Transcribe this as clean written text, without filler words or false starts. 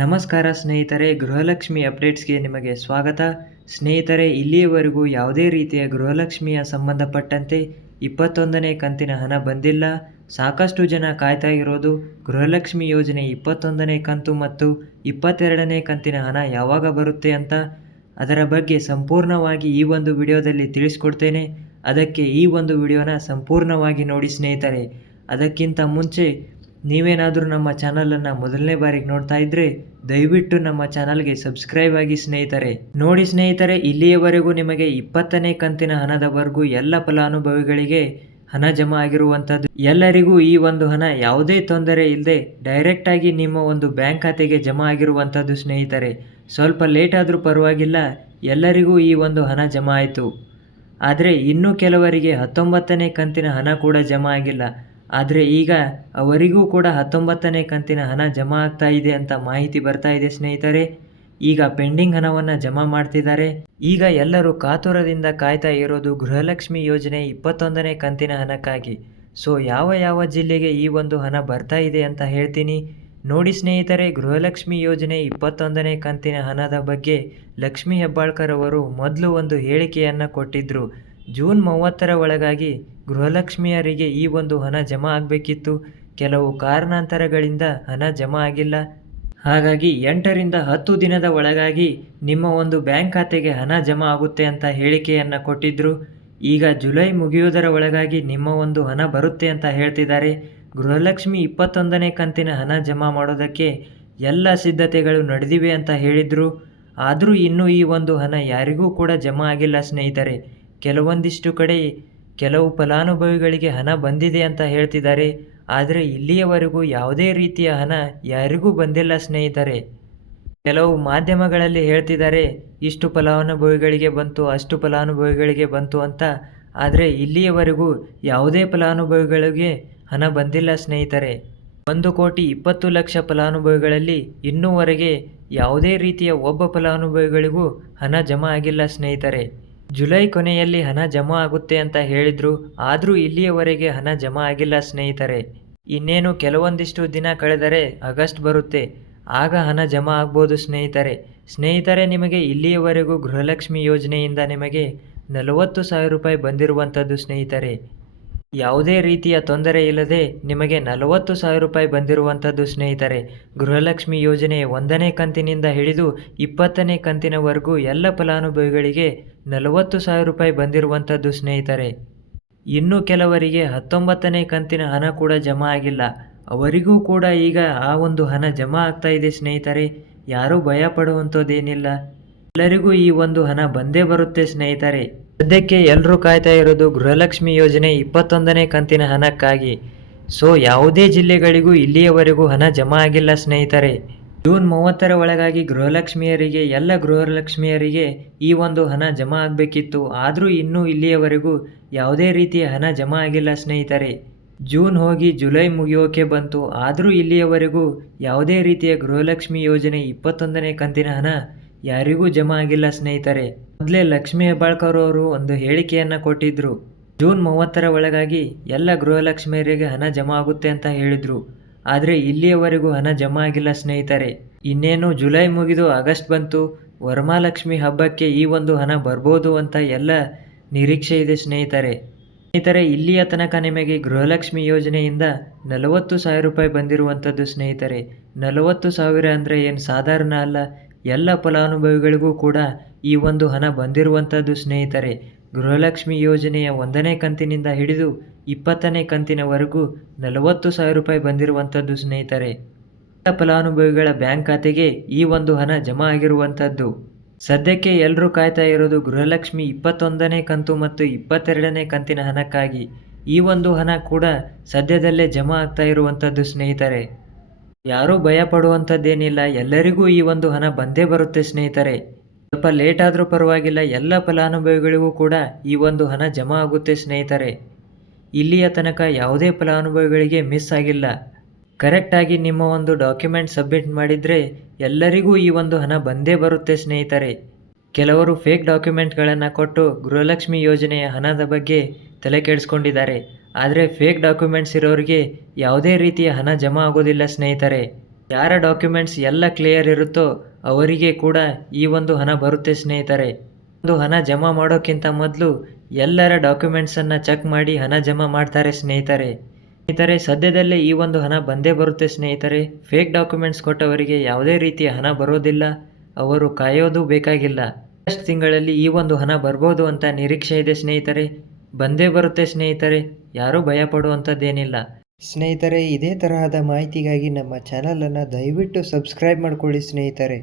ನಮಸ್ಕಾರ ಸ್ನೇಹಿತರೆ, ಗೃಹಲಕ್ಷ್ಮಿ ಅಪ್ಡೇಟ್ಸ್ಗೆ ನಿಮಗೆ ಸ್ವಾಗತ. ಸ್ನೇಹಿತರೆ, ಇಲ್ಲಿಯವರೆಗೂ ಯಾವುದೇ ರೀತಿಯ ಗೃಹಲಕ್ಷ್ಮಿಯ ಸಂಬಂಧಪಟ್ಟಂತೆ 21ನೇ ಕಂತಿನ ಹಣ ಬಂದಿಲ್ಲ. ಸಾಕಷ್ಟು ಜನ ಕಾಯ್ತಾ ಇರೋದು ಗೃಹಲಕ್ಷ್ಮಿ ಯೋಜನೆ 21ನೇ ಕಂತು ಮತ್ತು 22ನೇ ಕಂತಿನ ಹಣ ಯಾವಾಗ ಬರುತ್ತೆ ಅಂತ. ಅದರ ಬಗ್ಗೆ ಸಂಪೂರ್ಣವಾಗಿ ಈ ಒಂದು ವಿಡಿಯೋದಲ್ಲಿ ತಿಳಿಸ್ಕೊಡ್ತೇನೆ. ಅದಕ್ಕೆ ಈ ಒಂದು ವಿಡಿಯೋನ ಸಂಪೂರ್ಣವಾಗಿ ನೋಡಿ ಸ್ನೇಹಿತರೆ. ಅದಕ್ಕಿಂತ ಮುಂಚೆ ನೀವೇನಾದರೂ ನಮ್ಮ ಚಾನಲನ್ನು ಮೊದಲನೇ ಬಾರಿಗೆ ನೋಡ್ತಾ ಇದ್ದರೆ ದಯವಿಟ್ಟು ನಮ್ಮ ಚಾನಲ್ಗೆ ಸಬ್ಸ್ಕ್ರೈಬ್ ಆಗಿ ಸ್ನೇಹಿತರೆ. ನೋಡಿ ಸ್ನೇಹಿತರೆ, ಇಲ್ಲಿಯವರೆಗೂ ನಿಮಗೆ 20ನೇ ಕಂತಿನ ಹಣದವರೆಗೂ ಎಲ್ಲ ಫಲಾನುಭವಿಗಳಿಗೆ ಹಣ ಜಮಾ ಆಗಿರುವಂಥದ್ದು. ಎಲ್ಲರಿಗೂ ಈ ಒಂದು ಹಣ ಯಾವುದೇ ತೊಂದರೆ ಇಲ್ಲದೆ ಡೈರೆಕ್ಟಾಗಿ ನಿಮ್ಮ ಒಂದು ಬ್ಯಾಂಕ್ ಖಾತೆಗೆ ಜಮಾ ಆಗಿರುವಂಥದ್ದು ಸ್ನೇಹಿತರೆ. ಸ್ವಲ್ಪ ಲೇಟ್ ಆದರೂ ಪರವಾಗಿಲ್ಲ, ಎಲ್ಲರಿಗೂ ಈ ಒಂದು ಹಣ ಜಮಾ ಆಯಿತು. ಆದರೆ ಇನ್ನೂ ಕೆಲವರಿಗೆ 19ನೇ ಕಂತಿನ ಹಣ ಕೂಡ ಜಮಾ ಆಗಿಲ್ಲ. ಆದರೆ ಈಗ ಅವರಿಗೂ ಕೂಡ 19ನೇ ಕಂತಿನ ಹಣ ಜಮಾ ಆಗ್ತಾ ಇದೆ ಅಂತ ಮಾಹಿತಿ ಬರ್ತಾ ಇದೆ ಸ್ನೇಹಿತರೆ. ಈಗ ಪೆಂಡಿಂಗ್ ಹಣವನ್ನು ಜಮಾ ಮಾಡ್ತಿದ್ದಾರೆ. ಈಗ ಎಲ್ಲರೂ ಕಾತುರದಿಂದ ಕಾಯ್ತಾ ಇರೋದು ಗೃಹಲಕ್ಷ್ಮಿ ಯೋಜನೆ 21ನೇ ಕಂತಿನ ಹಣಕ್ಕಾಗಿ. ಸೊ ಯಾವ ಜಿಲ್ಲೆಗೆ ಈ ಒಂದು ಹಣ ಬರ್ತಾ ಇದೆ ಅಂತ ಹೇಳ್ತೀನಿ ನೋಡಿ ಸ್ನೇಹಿತರೆ. ಗೃಹಲಕ್ಷ್ಮಿ ಯೋಜನೆ 21ನೇ ಕಂತಿನ ಹಣದ ಬಗ್ಗೆ ಲಕ್ಷ್ಮೀ ಹೆಬ್ಬಾಳ್ಕರ್ ಅವರು ಮೊದಲು ಒಂದು ಹೇಳಿಕೆಯನ್ನು ಕೊಟ್ಟಿದ್ದರು. ಜೂನ್ 30ರ ಒಳಗಾಗಿ ಗೃಹಲಕ್ಷ್ಮಿಯರಿಗೆ ಈ ಒಂದು ಹಣ ಜಮಾ ಆಗಬೇಕಿತ್ತು. ಕೆಲವು ಕಾರಣಾಂತರಗಳಿಂದ ಹಣ ಜಮಾ ಆಗಿಲ್ಲ. ಹಾಗಾಗಿ 8ರಿಂದ 10 ದಿನದ ಒಳಗಾಗಿ ನಿಮ್ಮ ಒಂದು ಬ್ಯಾಂಕ್ ಖಾತೆಗೆ ಹಣ ಜಮಾ ಆಗುತ್ತೆ ಅಂತ ಹೇಳಿಕೆಯನ್ನು ಕೊಟ್ಟಿದ್ದರು. ಈಗ ಜುಲೈ ಮುಗಿಯೋದರ ಒಳಗಾಗಿ ನಿಮ್ಮ ಒಂದು ಹಣ ಬರುತ್ತೆ ಅಂತ ಹೇಳ್ತಿದ್ದಾರೆ. ಗೃಹಲಕ್ಷ್ಮಿ 21ನೇ ಕಂತಿನ ಹಣ ಜಮಾ ಮಾಡೋದಕ್ಕೆ ಎಲ್ಲ ಸಿದ್ಧತೆಗಳು ನಡೆದಿವೆ ಅಂತ ಹೇಳಿದರು. ಆದರೂ ಇನ್ನೂ ಈ ಒಂದು ಹಣ ಯಾರಿಗೂ ಕೂಡ ಜಮಾ ಆಗಿಲ್ಲ ಸ್ನೇಹಿತರೆ. ಕೆಲವೊಂದಿಷ್ಟು ಕಡೆ ಕೆಲವು ಫಲಾನುಭವಿಗಳಿಗೆ ಹಣ ಬಂದಿದೆ ಅಂತ ಹೇಳ್ತಿದ್ದಾರೆ. ಆದರೆ ಇಲ್ಲಿಯವರೆಗೂ ಯಾವುದೇ ರೀತಿಯ ಹಣ ಯಾರಿಗೂ ಬಂದಿಲ್ಲ ಸ್ನೇಹಿತರೆ. ಕೆಲವು ಮಾಧ್ಯಮಗಳಲ್ಲಿ ಹೇಳ್ತಿದ್ದಾರೆ ಇಷ್ಟು ಫಲಾನುಭವಿಗಳಿಗೆ ಬಂತು, ಅಷ್ಟು ಫಲಾನುಭವಿಗಳಿಗೆ ಬಂತು ಅಂತ. ಆದರೆ ಇಲ್ಲಿಯವರೆಗೂ ಯಾವುದೇ ಫಲಾನುಭವಿಗಳಿಗೆ ಹಣ ಬಂದಿಲ್ಲ ಸ್ನೇಹಿತರೆ. 1,20,00,000 ಫಲಾನುಭವಿಗಳಲ್ಲಿ ಇನ್ನೂವರೆಗೆ ಯಾವುದೇ ರೀತಿಯ ಒಬ್ಬ ಫಲಾನುಭವಿಗಳಿಗೂ ಹಣ ಜಮಾ ಆಗಿಲ್ಲ ಸ್ನೇಹಿತರೆ. ಜುಲೈ ಕೊನೆಯಲ್ಲಿ ಹಣ ಜಮಾ ಆಗುತ್ತೆ ಅಂತ ಹೇಳಿದರು. ಆದರೂ ಇಲ್ಲಿಯವರೆಗೆ ಹಣ ಜಮಾ ಆಗಿಲ್ಲ ಸ್ನೇಹಿತರೆ. ಇನ್ನೇನು ಕೆಲವೊಂದಿಷ್ಟು ದಿನ ಕಳೆದರೆ ಆಗಸ್ಟ್ ಬರುತ್ತೆ, ಆಗ ಹಣ ಜಮಾ ಆಗ್ಬೋದು ಸ್ನೇಹಿತರೆ. ನಿಮಗೆ ಇಲ್ಲಿಯವರೆಗೂ ಗೃಹಲಕ್ಷ್ಮಿ ಯೋಜನೆಯಿಂದ ನಿಮಗೆ 40,000 ರೂಪಾಯಿ ಬಂದಿರುವಂಥದ್ದು ಸ್ನೇಹಿತರೆ. ಯಾವುದೇ ರೀತಿಯ ತೊಂದರೆ ಇಲ್ಲದೆ ನಿಮಗೆ 40,000 ರೂಪಾಯಿ ಬಂದಿರುವಂಥದ್ದು ಸ್ನೇಹಿತರೆ. ಗೃಹಲಕ್ಷ್ಮಿ ಯೋಜನೆ 1ನೇ ಕಂತಿನಿಂದ ಹಿಡಿದು 20ನೇ ಕಂತಿನವರೆಗೂ ಎಲ್ಲ ಫಲಾನುಭವಿಗಳಿಗೆ 40,000 ರೂಪಾಯಿ ಬಂದಿರುವಂಥದ್ದು ಸ್ನೇಹಿತರೆ. ಇನ್ನು ಕೆಲವರಿಗೆ 19ನೇ ಕಂತಿನ ಹಣ ಕೂಡ ಜಮಾ ಆಗಿಲ್ಲ. ಅವರಿಗೂ ಕೂಡ ಈಗ ಆ ಒಂದು ಹಣ ಜಮಾ ಆಗ್ತಾ ಇದೆ ಸ್ನೇಹಿತರೆ. ಯಾರೂ ಭಯ ಪಡುವಂಥದ್ದೇನಿಲ್ಲ, ಎಲ್ಲರಿಗೂ ಈ ಒಂದು ಹಣ ಬಂದೇ ಬರುತ್ತೆ ಸ್ನೇಹಿತರೆ. ಸದ್ಯಕ್ಕೆ ಎಲ್ಲರೂ ಕಾಯ್ತಾ ಇರೋದು ಗೃಹಲಕ್ಷ್ಮಿ ಯೋಜನೆ 21ನೇ ಕಂತಿನ ಹಣಕ್ಕಾಗಿ. ಸೊ ಯಾವುದೇ ಜಿಲ್ಲೆಗಳಿಗೂ ಇಲ್ಲಿಯವರೆಗೂ ಹಣ ಜಮಾ ಆಗಿಲ್ಲ ಸ್ನೇಹಿತರೆ. ಜೂನ್ 30ರ ಒಳಗಾಗಿ ಎಲ್ಲ ಗೃಹಲಕ್ಷ್ಮಿಯರಿಗೆ ಈ ಒಂದು ಹಣ ಜಮಾ ಆಗಬೇಕಿತ್ತು. ಆದರೂ ಇನ್ನೂ ಇಲ್ಲಿಯವರೆಗೂ ಯಾವುದೇ ರೀತಿಯ ಹಣ ಜಮಾ ಆಗಿಲ್ಲ ಸ್ನೇಹಿತರೆ. ಜೂನ್ ಹೋಗಿ ಜುಲೈ ಮುಗಿಯೋಕೆ ಬಂತು. ಆದರೂ ಇಲ್ಲಿಯವರೆಗೂ ಯಾವುದೇ ರೀತಿಯ ಗೃಹಲಕ್ಷ್ಮಿ ಯೋಜನೆ 21ನೇ ಕಂತಿನ ಹಣ ಯಾರಿಗೂ ಜಮಾ ಆಗಿಲ್ಲ ಸ್ನೇಹಿತರೆ. ಮೊದಲೇ ಲಕ್ಷ್ಮೀ ಹೆಬ್ಬಾಳ್ಕರ್ ಅವರು ಒಂದು ಹೇಳಿಕೆಯನ್ನು ಕೊಟ್ಟಿದ್ದರು. ಜೂನ್ 30ರ ಒಳಗಾಗಿ ಎಲ್ಲ ಗೃಹಲಕ್ಷ್ಮಿಯರಿಗೆ ಹಣ ಜಮಾ ಆಗುತ್ತೆ ಅಂತ ಹೇಳಿದರು. ಆದರೆ ಇಲ್ಲಿಯವರೆಗೂ ಹಣ ಜಮಾ ಆಗಿಲ್ಲ ಸ್ನೇಹಿತರೆ. ಇನ್ನೇನು ಜುಲೈ ಮುಗಿದು ಆಗಸ್ಟ್ ಬಂತು, ವರಮಹಾಲಕ್ಷ್ಮಿ ಹಬ್ಬಕ್ಕೆ ಈ ಒಂದು ಹಣ ಬರ್ಬೋದು ಅಂತ ಎಲ್ಲ ನಿರೀಕ್ಷೆ ಇದೆ ಸ್ನೇಹಿತರೆ. ಇಲ್ಲಿಯ ತನಕ ನಿಮಗೆ ಗೃಹಲಕ್ಷ್ಮಿ ಯೋಜನೆಯಿಂದ 40,000 ರೂಪಾಯಿ ಬಂದಿರುವಂಥದ್ದು ಸ್ನೇಹಿತರೆ. 40,000 ಅಂದರೆ ಏನು ಸಾಧಾರಣ ಅಲ್ಲ. ಎಲ್ಲ ಫಲಾನುಭವಿಗಳಿಗೂ ಕೂಡ ಈ ಒಂದು ಹಣ ಬಂದಿರುವಂಥದ್ದು ಸ್ನೇಹಿತರೆ. ಗೃಹಲಕ್ಷ್ಮಿ ಯೋಜನೆಯ 1ನೇ ಕಂತಿನಿಂದ ಹಿಡಿದು 20ನೇ ಕಂತಿನವರೆಗೂ 40,000 ರೂಪಾಯಿ ಬಂದಿರುವಂಥದ್ದು ಸ್ನೇಹಿತರೆ. ಎಲ್ಲ ಫಲಾನುಭವಿಗಳ ಬ್ಯಾಂಕ್ ಖಾತೆಗೆ ಈ ಒಂದು ಹಣ ಜಮಾ ಆಗಿರುವಂಥದ್ದು. ಸದ್ಯಕ್ಕೆ ಎಲ್ಲರೂ ಕಾಯ್ತಾ ಇರೋದು ಗೃಹಲಕ್ಷ್ಮಿ 21ನೇ ಕಂತು ಮತ್ತು 22ನೇ ಕಂತಿನ ಹಣಕ್ಕಾಗಿ. ಈ ಒಂದು ಹಣ ಕೂಡ ಸದ್ಯದಲ್ಲೇ ಜಮಾ ಆಗ್ತಾ ಇರುವಂಥದ್ದು ಸ್ನೇಹಿತರೆ. ಯಾರೂ ಭಯ ಪಡುವಂಥದ್ದೇನಿಲ್ಲ, ಎಲ್ಲರಿಗೂ ಈ ಒಂದು ಹಣ ಬಂದೇ ಬರುತ್ತೆ ಸ್ನೇಹಿತರೆ. ಸ್ವಲ್ಪ ಲೇಟ್ ಆದರೂ ಪರವಾಗಿಲ್ಲ, ಎಲ್ಲ ಫಲಾನುಭವಿಗಳಿಗೂ ಕೂಡ ಈ ಒಂದು ಹಣ ಜಮಾ ಆಗುತ್ತೆ ಸ್ನೇಹಿತರೆ. ಇಲ್ಲಿಯ ತನಕ ಯಾವುದೇ ಫಲಾನುಭವಿಗಳಿಗೆ ಮಿಸ್ ಆಗಿಲ್ಲ. ಕರೆಕ್ಟಾಗಿ ನಿಮ್ಮ ಒಂದು ಡಾಕ್ಯುಮೆಂಟ್ ಸಬ್ಮಿಟ್ ಮಾಡಿದರೆ ಎಲ್ಲರಿಗೂ ಈ ಒಂದು ಹಣ ಬಂದೇ ಬರುತ್ತೆ ಸ್ನೇಹಿತರೆ. ಕೆಲವರು ಫೇಕ್ ಡಾಕ್ಯುಮೆಂಟ್ಗಳನ್ನು ಕೊಟ್ಟು ಗೃಹಲಕ್ಷ್ಮಿ ಯೋಜನೆಯ ಹಣದ ಬಗ್ಗೆ ತಲೆ ಕೆಡಿಸ್ಕೊಂಡಿದ್ದಾರೆ. ಆದರೆ ಫೇಕ್ ಡಾಕ್ಯುಮೆಂಟ್ಸ್ ಇರೋರಿಗೆ ಯಾವುದೇ ರೀತಿಯ ಹಣ ಜಮಾ ಆಗೋದಿಲ್ಲ ಸ್ನೇಹಿತರೆ. ಯಾರ ಡಾಕ್ಯುಮೆಂಟ್ಸ್ ಎಲ್ಲ ಕ್ಲಿಯರ್ ಇರುತ್ತೋ ಅವರಿಗೆ ಕೂಡ ಈ ಒಂದು ಹಣ ಬರುತ್ತೆ ಸ್ನೇಹಿತರೆ. ಒಂದು ಹಣ ಜಮಾ ಮಾಡೋಕ್ಕಿಂತ ಮೊದಲು ಎಲ್ಲರ ಡಾಕ್ಯುಮೆಂಟ್ಸನ್ನು ಚೆಕ್ ಮಾಡಿ ಹಣ ಜಮಾ ಮಾಡ್ತಾರೆ ಸ್ನೇಹಿತರೆ. ಸದ್ಯದಲ್ಲೇ ಈ ಒಂದು ಹಣ ಬಂದೇ ಬರುತ್ತೆ ಸ್ನೇಹಿತರೆ. ಫೇಕ್ ಡಾಕ್ಯುಮೆಂಟ್ಸ್ ಕೊಟ್ಟವರಿಗೆ ಯಾವುದೇ ರೀತಿಯ ಹಣ ಬರೋದಿಲ್ಲ, ಅವರು ಕಾಯೋದು ಬೇಕಾಗಿಲ್ಲ. ಆಗಸ್ಟ್ ತಿಂಗಳಲ್ಲಿ ಈ ಒಂದು ಹಣ ಬರ್ಬೋದು ಅಂತ ನಿರೀಕ್ಷೆ ಇದೆ ಸ್ನೇಹಿತರೆ. ಬಂದೇ ಬರುತ್ತೆ ಸ್ನೇಹಿತರೆ, ಯಾರೂ ಭಯ ಪಡುವಂಥದ್ದೇನಿಲ್ಲ. ಸ್ನೇಹಿತರೆ, ಇದೇ ತರಹದ ಮಾಹಿತಿಗಾಗಿ ನಮ್ಮ ಚಾನಲನ್ನು ದಯವಿಟ್ಟು ಸಬ್ಸ್ಕ್ರೈಬ್ ಮಾಡ್ಕೊಳ್ಳಿ ಸ್ನೇಹಿತರೆ.